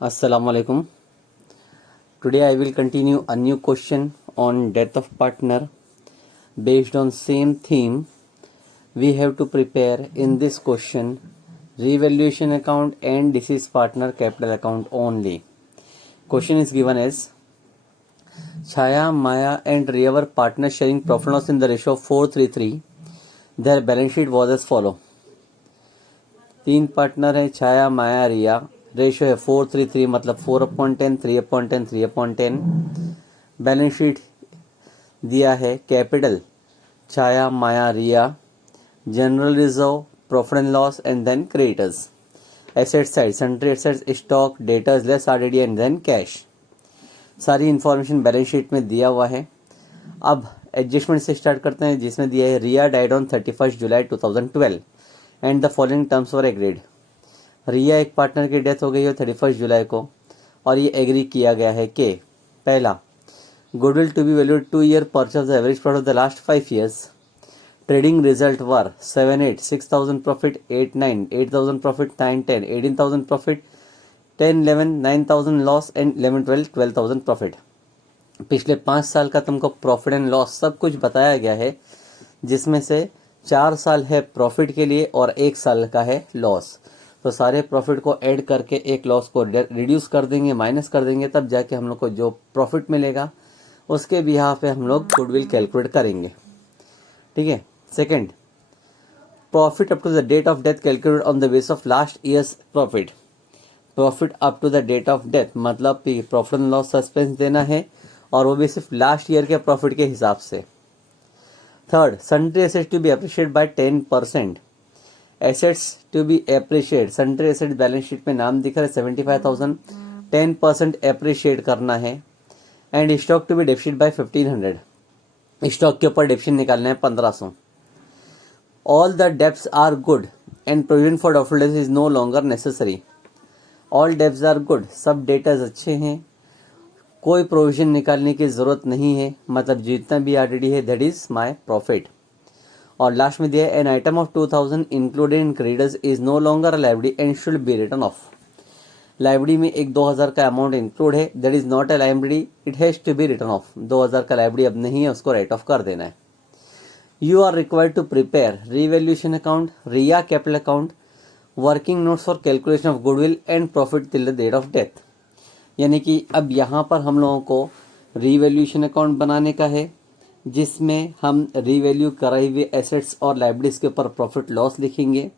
Assalamu alaikum. Today I will continue a new question on death of partner based on same theme. We have to prepare in this question revaluation account and deceased partner capital account only. Question is given as Chaya, Maya and Riya were partners sharing profit loss in the ratio of 4:3:3. Their balance sheet was as follow. तीन partner है छाया माया रिया, ratio है 4:3:3 मतलब 4/10 3/10 3/10। Balance sheet दिया है capital Chhaya Maya Riya, general reserve, profit and loss and then creditors. Asset side sundry assets, stock, debtors less RDD and then cash. सारी information balance sheet में दिया हुआ है। अब एडजस्टमेंट से स्टार्ट करते हैं जिसमें दिया है Riya died on 31 July 2012 and the following terms were agreed. Riya एक पार्टनर की डेथ हो गई है 31 जुलाई को और ये एग्री किया गया है कि पहला, goodwill to be valued 2 year purchase the average profit of the last 5 years। Trading result were 7-8 6,000 profit, 8-9 8,000 profit, 9-10 18,000 profit, 10-11 9,000 loss and 11-12 12,000 profit. पिछले 5 साल का तुमको प्रॉफिट एंड लॉस सब कुछ बताया गया है, जिसमें से 4 साल है प्रॉफिट के लिए और 1 साल का है लॉस। तो सारे प्रॉफिट को ऐड करके एक लॉस को रिड्यूस कर देंगे, माइनस कर देंगे, तब जाके हम लोग को जो प्रॉफिट मिलेगा उसके बिहाफ पे हम लोग गुडविल कैलकुलेट करेंगे। ठीक है। Second, profit up to the date of death calculate on the base of last years profit. Profit up to the date of death मतलब प्रॉफिट एंड लॉस सस्पेंस देना है और वो भी सिर्फ लास्ट ईयर के प्रॉफिट के हिसाब से। Third, sundry assets to be appreciate by 10%। Assets to be appreciate, sundry assets balance sheet में नाम दिख रहा है 75,000, 10% अप्रिशिएट करना है। And stock to be deposit by 1,500, stock के ऊपर डेप्सिट निकालना है 1,500। All the debts are good and provision for doubtful debts is no longer necessary. All debts are good, सब डेटर्स अच्छे हैं, कोई प्रोविजन निकालने की जरूरत नहीं है, मतलब जितना भी आरडीडी है दैट इज माय प्रॉफिट। और लास्ट में दिया है an item of 2,000 included in creditors is no longer a liability and should be written off. Liability में एक 2,000 का अमाउंट इंक्लूड है, that is not a liability, it has to be written off. 2,000 का liability अब नहीं है, उसको right of कर देना है। You are required to prepare revaluation account, Riya capital account, working notes for calculation of goodwill and profit till the date of death. यानी कि अब यहाँ पर हम लोगों को रिवैल्यूएशन अकाउंट बनाने का है, जिसमें हम रिवैल्यू कराई हुए एसेट्स और लायबिलिटीज के ऊपर प्रॉफिट लॉस लिखेंगे।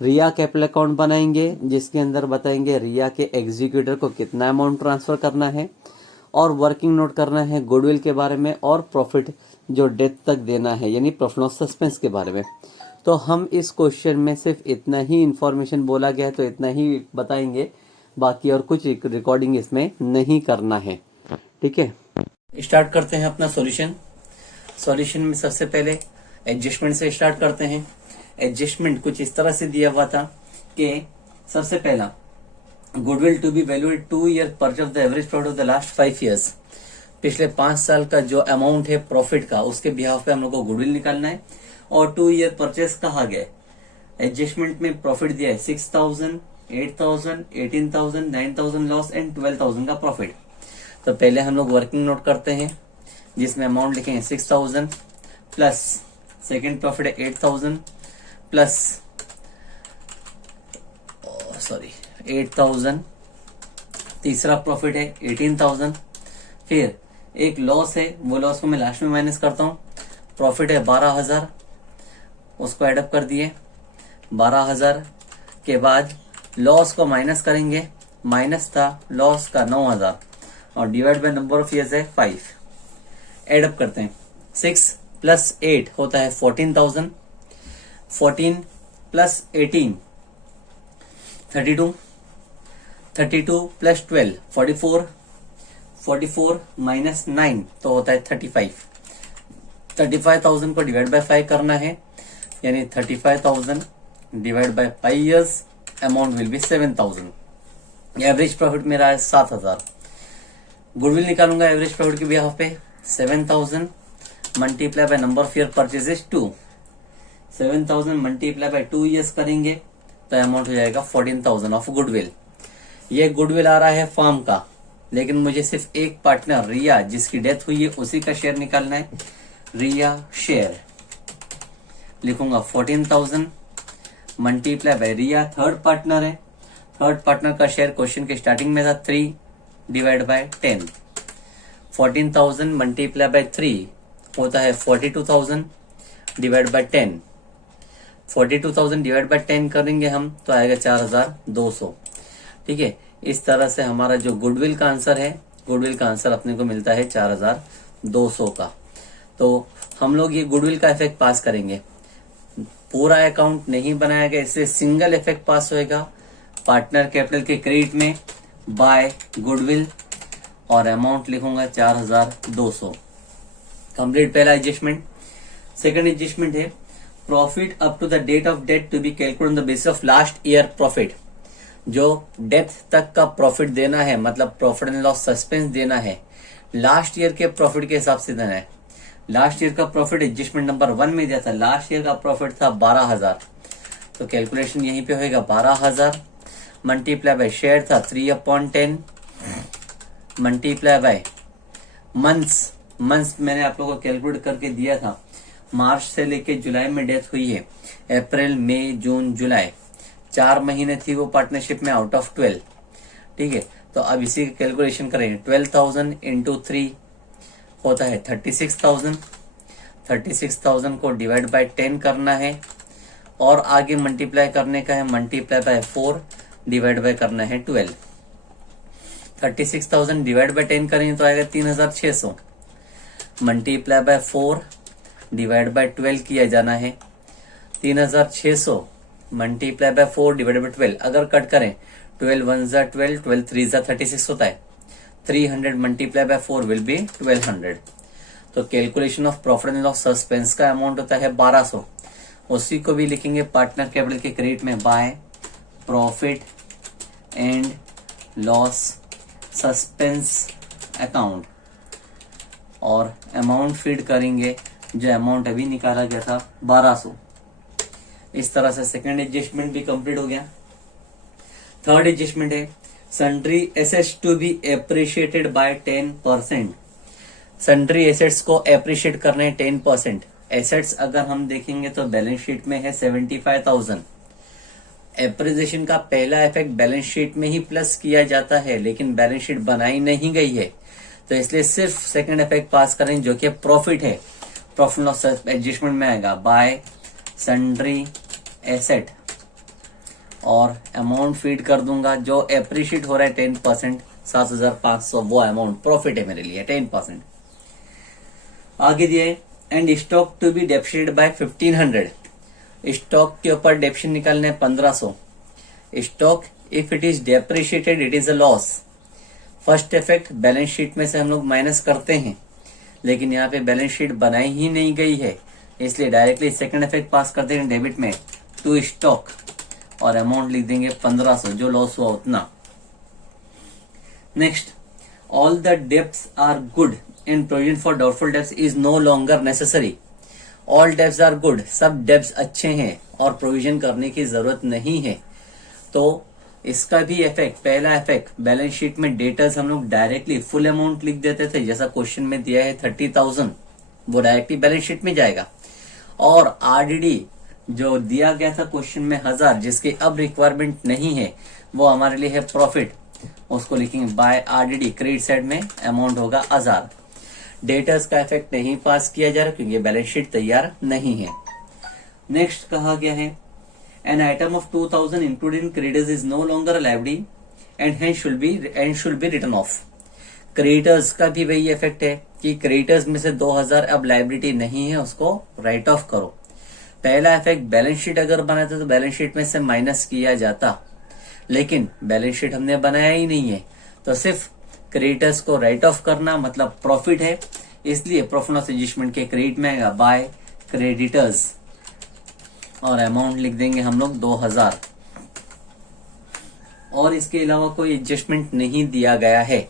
रिया कैपिटल अकाउंट बनाएंगे जिसके अंदर बताएंगे रिया के एग्जीक्यूटर को कितना अमाउंट ट्रांसफर करना है और वर्किंग नोट करना है गुडविल के बारे में और प्रॉफिट जो डेथ तक देना है यानी प्रॉफिट लॉस सस्पेंस के बारे में। तो हम इस क्वेश्चन में सिर्फ इतना ही इंफॉर्मेशन बोला गया है तो इतना ही बताएंगे, बाकी और कुछ रिकॉर्डिंग इसमें नहीं करना है। ठीक है, स्टार्ट करते हैं अपना सॉल्यूशन। सॉल्यूशन में सबसे पहले एडजस्टमेंट से स्टार्ट करते हैं। एडजस्टमेंट कुछ इस तरह से दिया हुआ था कि सबसे पहला, goodwill to be valued 2 year purchase of the average profit of the last 5 years। पिछले 5 साल का जो अमाउंट है प्रॉफिट का उसके बिहाफ पे हम लोग को गुडविल निकालना है और 2 ईयर परचेज कहा गया। एडजस्टमेंट में प्रॉफिट दिया है 6,000, 8,000, 18,000, 9,000 लॉस एंड 12,000 का प्रॉफिट। तो पहले हम लोग वर्किंग नोट करते हैं जिसमें अमाउंट लिखेंगे 6,000 प्लस सेकेंड प्रॉफिट है 8,000 प्लस 8,000, तीसरा प्रॉफिट है 18,000, फिर एक लॉस है, वो लॉस को मैं लास्ट में माइनस करता हूं। प्रॉफिट है 12,000, उसको एडअप कर दिए। 12,000 के बाद लॉस को माइनस करेंगे, माइनस था लॉस का 9,000 और divide by number of years है 5। एडअप करते हैं, 6 प्लस 8 होता है 14,000, 14 प्लस 18 32, 32 प्लस 12 44, 44 माइनस 9 तो होता है 35। 35,000 को डिवाइड बाय 5 करना है यानी 35,000 divide by 5 years, amount will be 7,000। Average profit मेरा है 7,000। गुडविल निकालूंगा एवरेज प्रॉफिट के बिहाफ पे 7,000 multiply by number of year purchases 2। 7,000 multiply by 2 years करेंगे तो अमाउंट हो जाएगा 14,000 ऑफ गुडविल। ये गुडविल आ रहा है फर्म का, लेकिन मुझे सिर्फ एक पार्टनर रिया जिसकी डेथ हुई है उसी का शेयर निकालना है। रिया शेयर लिखूंगा 14,000 multiply by Riya third partner है। थर्ड पार्टनर का शेयर क्वेश्चन के स्टार्टिंग में था 3 डिवाइड बाय 10। 14,000 मल्टीप्लाई बाय 3 होता है 42,000 डिवाइड बाय 10। 42,000 डिवाइड बाय 10 करेंगे हम तो आएगा 4,200। ठीक है, इस तरह से हमारा जो गुडविल का आंसर है, गुडविल का आंसर अपने को मिलता है 4,200 का। तो हम लोग ये गुडविल का इफेक्ट पास करेंगे। पूरा अकाउंट नहीं बनाया गया, इसलिए सिंगल इफेक्ट पास होएगा पार्टनर कैपिटल के क्रेडिट में बाय गुडविल, और अमाउंट लिखूंगा 4,200। कंप्लीट पहला एडजस्टमेंट। सेकंड एडजस्टमेंट है profit up to the date of death to be calculate on the basis of last year profit. जो डेथ तक का प्रॉफिट देना है, मतलब प्रॉफिट एंड लॉस सस्पेंस देना है, लास्ट ईयर के प्रॉफिट के हिसाब से देना है। लास्ट ईयर का प्रॉफिट एडजस्टमेंट नंबर 1 में दिया था। लास्ट ईयर का प्रॉफिट था 12,000, तो कैलकुलेशन यहीं पे होएगा 12,000 मल्टीप्लाई बाय शेयर था 3/10 मल्टीप्लाई बाय मंथ्स मैंने आप लोगों को कैलकुलेट करके दिया था। मार्च से लेके जुलाई में डेथ हुई है, अप्रैल मई जून जुलाई 4 महीने थी वो पार्टनरशिप में आउट ऑफ 12। ठीक है, तो अब इसी की कैलकुलेशन करेंगे। 12,000 इंटू 3 होता है 36,000। 36,000 को डिवाइड बाय 10 करना है और आगे मल्टीप्लाई करने का है, मल्टीप्लाई बाय 4 डिवाइड बाय करना है 12। 36,000 डिवाइड बाय 10 करेंगे तो आएगा 3,600 मल्टीप्लाई बाय 4 डिवाइड बाय 12 किया जाना है। 3,600 मल्टीप्लाई बाय 4 डिवाइड बाय 12 अगर कट करें 12 1 जा 12, 12 3 जा 36 होता है। 300 मल्टीप्लाई बाय 4 विल बी 1200। तो calculation of profit and loss suspense का अमाउंट होता है 1200। उसी को भी लिखेंगे पार्टनर कैपिटल के क्रेडिट में by profit and loss suspense account, और अमाउंट फीड करेंगे जो अमाउंट अभी निकाला गया था 1200। इस तरह से सेकंड एडजस्टमेंट भी कंप्लीट हो गया। थर्ड एडजस्टमेंट है sundry assets to be appreciated by 10%। Sundry assets को एप्रिशिएट करने 10%। एसेट्स अगर हम देखेंगे तो बैलेंस शीट में है 75,000। एप्रिसिएशन का पहला इफेक्ट बैलेंस शीट में ही प्लस किया जाता है, लेकिन बैलेंस शीट बनाई नहीं गई है, तो इसलिए सिर्फ सेकंड इफेक्ट पास करें जो कि प्रॉफिट है। प्रॉफिट लॉस एडजस्टमेंट में आएगा बाय सन्ड्री एसेट, और अमाउंट फीड कर दूंगा जो एप्रिशिएट हो रहा है 10%, 7,500 वो अमाउंट प्रॉफिट है मेरे लिए 10%। आगे दिए and stock to be depreciated by 1,500। Stock के ऊपर डेप्रिशिएशन निकालने 1,500। Stock if it is depreciated it is a loss. First effect balance sheet में से हम लोग माइनस करते हैं, लेकिन यहाँ पे बैलेंस शीट बनाई ही नहीं गई है, इसलिए डायरेक्टली सेकंड इफेक्ट पास कर देंगे डेबिट में टू स्टॉक, और अमाउंट लिख देंगे 1,500 जो लॉस हुआ उतना। Next, all the debts are good and provision for doubtful debts is no longer necessary. All debts are good, सब डेब्ट्स अच्छे हैं और प्रोविजन करने की जरूरत नहीं है। तो इसका भी इफेक्ट, पहला इफेक्ट बैलेंस शीट में डेटर्स हम लोग डायरेक्टली फुल अमाउंट लिख देते थे, जैसा क्वेश्चन में दिया है 30,000 वो डायरेक्टली बैलेंस शीट में जाएगा। और आरडीडी जो दिया गया था क्वेश्चन में 1,000 जिसकी अब रिक्वायरमेंट नहीं है, वो हमारे लिए है प्रॉफिट, उसको लिखेंगे बाय आरडीडी। क्रेडिट साइड में अमाउंट होगा 1,000। डेटर्स का इफेक्ट नहीं पास किया जा रहा क्योंकि बैलेंस शीट तैयार नहीं है। नेक्स्ट कहा गया है an item of 2,000 included in creditors is no longer liability and hence should be written off. Creditors का भी वही इफेक्ट है कि क्रेडिटर्स में से 2,000 अब लायबिलिटी नहीं है, उसको राइट ऑफ करो। पहला इफेक्ट बैलेंस शीट अगर बनाते तो बैलेंस शीट में से माइनस किया जाता, लेकिन बैलेंस शीट हमने बनाया ही नहीं है, तो सिर्फ क्रेडिटर्स को राइट ऑफ करना मतलब प्रॉफिट है, इसलिए प्रॉफिट लॉस एडजस्टमेंट के क्रेडिट में आएगा बाय क्रेडिटर्स, और अमाउंट लिख देंगे हम लोग 2,000। और इसके अलावा कोई एडजस्टमेंट नहीं दिया गया है,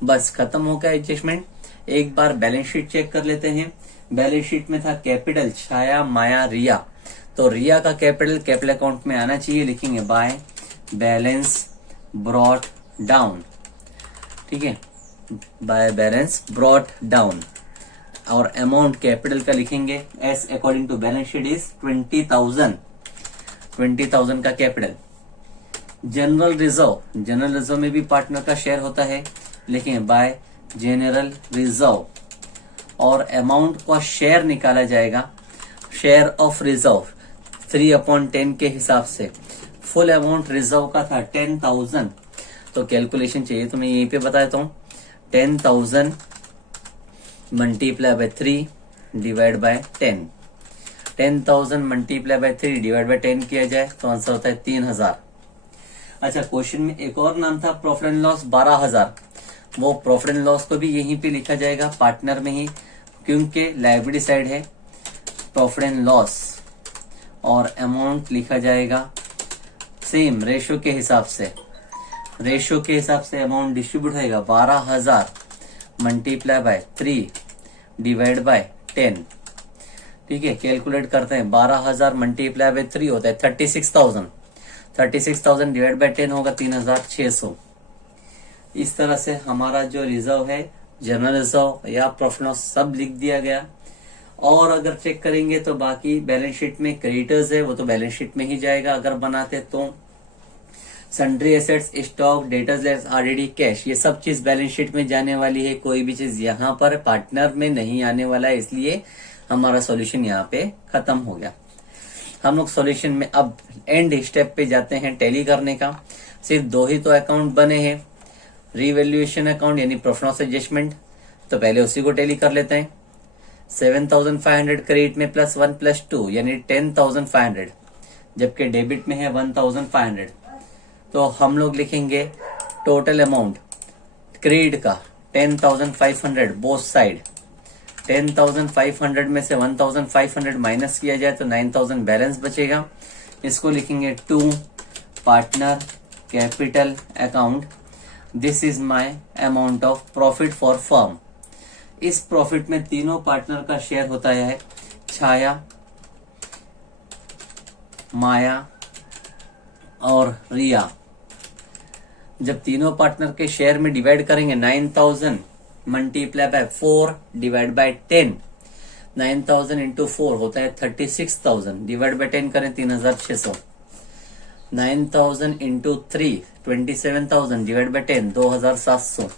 बस खत्म हो गया एडजस्टमेंट। एक बार बैलेंस शीट चेक कर लेते हैं। बैलेंस शीट में था कैपिटल छाया माया रिया, तो रिया का कैपिटल अकाउंट में आना चाहिए, लिखेंगे बाय बैलेंस ब्रॉट डाउन, ठीक है, बाय बैलेंस ब्रॉट डाउन। और अमाउंट कैपिटल का लिखेंगे as according to balance sheet is 20,000, 20,000 का कैपिटल। जनरल रिजर्व में भी पार्टनर का शेयर होता है, लिखेंगे बाय जनरल रिजर्व। और अमाउंट का शेयर निकाला जाएगा शेयर ऑफ रिजर्व 3/10 के हिसाब से। फुल अमाउंट रिजर्व का था 10,000, तो कैलकुलेशन चाहिए तो मैं यहीं पे बता देता हूँ। 10,000 multiply by 3 divide by 10। 10,000 multiply by 3 divide by 10 किया जाए तो आंसर होता है 3,000। अच्छा, क्वेश्चन में एक और नाम था प्रॉफिट एंड लॉस 12,000। वो प्रॉफिट एंड लॉस को भी यहीं पे लिखा जाएगा पार्टनर में ही, क्योंकि लायबिलिटी साइड है प्रॉफिट एंड लॉस। और अमाउंट लिखा जाएगा सेम रेशो के हिसाब से। रेशो के हिसाब से अमाउंट डिस्ट्रीब्यूट होगा 12,000 मल्टीप्लाई बाय 3 डिवाइड बाय 10। ठीक है, कैलकुलेट करते हैं। 12,000 मल्टीप्लाई बाय 3 होता है 36,000। 36,000 डिवाइड बाय 10 होगा 3,600। इस तरह से हमारा जो रिजर्व है, जनरल रिजर्व या प्रॉफिट लॉस सब लिख दिया गया। और अगर चेक करेंगे तो बाकी बैलेंस शीट में क्रेडिटर्स है, वो तो बैलेंस शीट में ही जाएगा अगर बनाते तो। Sundry assets, stock, debtors, RDD, cash, ये सब चीज बैलेंस शीट में जाने वाली है। कोई भी चीज यहाँ पर पार्टनर में नहीं आने वाला है, इसलिए हमारा सॉल्यूशन यहाँ पे खत्म हो गया। हम लोग सॉल्यूशन में अब एंड स्टेप पे जाते हैं टैली करने का। सिर्फ 2 ही तो अकाउंट बने हैं, रीवैल्यूएशन अकाउंट यानी प्रॉफिट लॉस एडजस्टमेंट, तो पहले उसी को टैली कर लेते हैं। 7,500 क्रेडिट में +1 +2 यानी 10,500, जबकि डेबिट में है 1,500। तो हम लोग लिखेंगे टोटल अमाउंट क्रेडिट का 10,500 बोथ साइड। 10,500 में से 1,500 माइनस किया जाए तो 9,000 बैलेंस बचेगा। इसको लिखेंगे to partner capital account. This is my amount of profit for firm. इस प्रॉफिट में तीनों पार्टनर का शेयर होता है, छाया, माया और रिया। जब तीनों पार्टनर के शेयर में डिवाइड करेंगे 9,000 multiply by 4 divide by 10। 9,000 into 4 होता है 36,000, डिवाइड बाय 10 करें 3,600। 9,000 इंटू 3 27,000, डिवाइड बाय 10 2,700।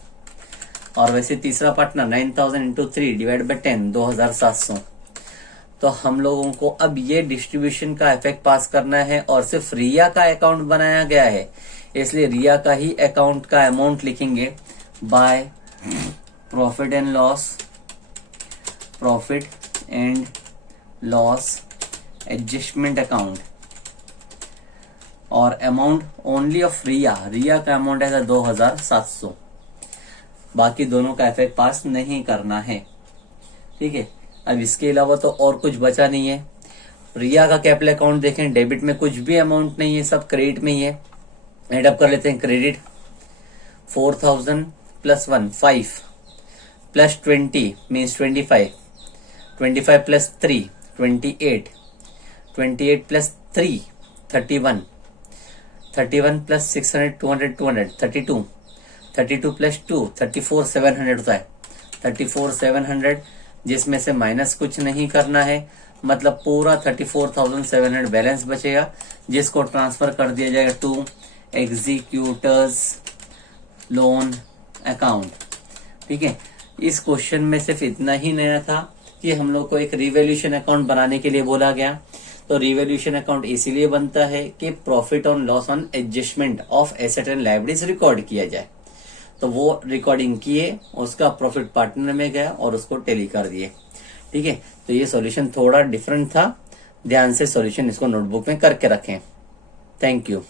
और वैसे तीसरा पार्टनर 9,000 इंटू 3 डिवाइड बाय 10 2,700। तो हम लोगों को अब ये डिस्ट्रीब्यूशन का इफेक्ट पास करना है और सिर्फ रिया का अकाउंट बनाया गया है, इसलिए रिया का ही अकाउंट का अमाउंट लिखेंगे by profit and loss adjustment account. और अमाउंट ओनली ऑफ रिया का अमाउंट है 2,700। बाकी दोनों का इफेक्ट पास नहीं करना है। ठीक है, अब इसके अलावा तो और कुछ बचा नहीं है। रिया का कैपिटल अकाउंट देखें, डेबिट में कुछ भी अमाउंट नहीं है, सब क्रेडिट में ही है। एडअप कर लेते हैं। क्रेडिट 4,000 +1 5 +20 मीन्स 25, 25 +3 28, 28 +3 31, 31 +600 200 200 32, 32 +2 34,700 होता है। 34,700 जिसमें से माइनस कुछ नहीं करना है, मतलब पूरा 34,700 बैलेंस बचेगा, जिसको ट्रांसफर कर दिया जाएगा टू एग्जीक्यूटर्स लोन अकाउंट। ठीक है, इस क्वेश्चन में सिर्फ इतना ही नया था कि हम लोग को एक रिवैल्यूएशन अकाउंट बनाने के लिए बोला गया। तो रिवैल्यूएशन अकाउंट इसीलिए बनता है कि profit on loss on adjustment of asset and liabilities record किया जाए। तो वो रिकॉर्डिंग किए, उसका प्रॉफिट पार्टनर में गया और उसको टैली कर दिए। ठीक है, तो ये सॉल्यूशन थोड़ा डिफरेंट था, ध्यान से सॉल्यूशन इसको नोटबुक में करके रखें। Thank you.